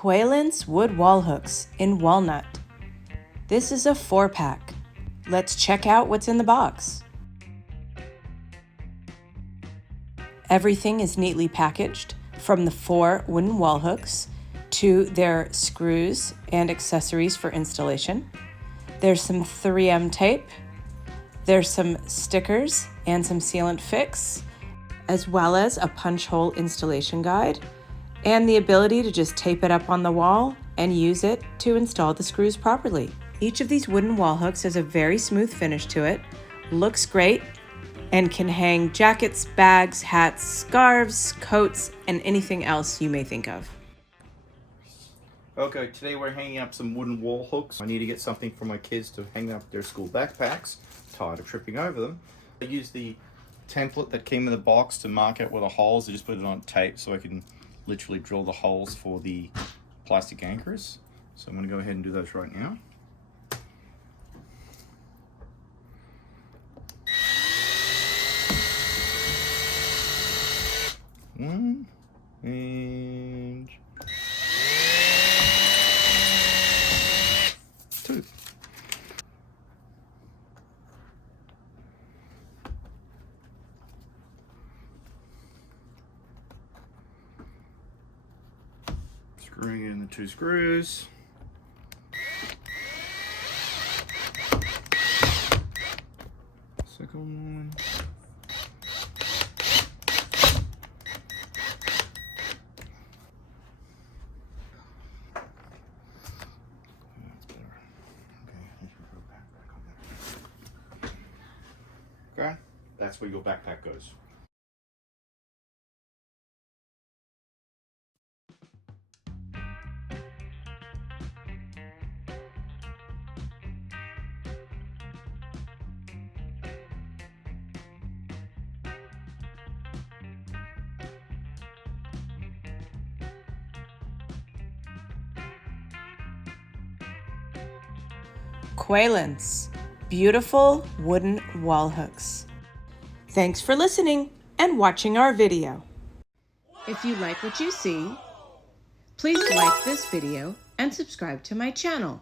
QUELLANCE wood wall hooks in walnut. This is a 4-pack. Let's check out what's in the box. Everything is neatly packaged, from the 4 wooden wall hooks to their screws and accessories for installation. There's some 3M tape, there's some stickers and some sealant fix, as well as a punch hole installation guide, and the ability to just tape it up on the wall and use it to install the screws properly. Each of these wooden wall hooks has a very smooth finish to it, looks great, and can hang jackets, bags, hats, scarves, coats, and anything else you may think of. Okay, today we're hanging up some wooden wall hooks. I need to get something for my kids to hang up their school backpacks. Tired of tripping over them. I used the template that came in the box to mark out where the holes. I just put it on tape so I can literally drill the holes for the plastic anchors. So I'm going to go ahead and do those right now. One and two. Screwing in the 2 screws. Second one. Okay, that's where your backpack goes. QUELLANCE, beautiful wooden wall hooks. Thanks for listening and watching our video. If you like what you see, please like this video and subscribe to my channel.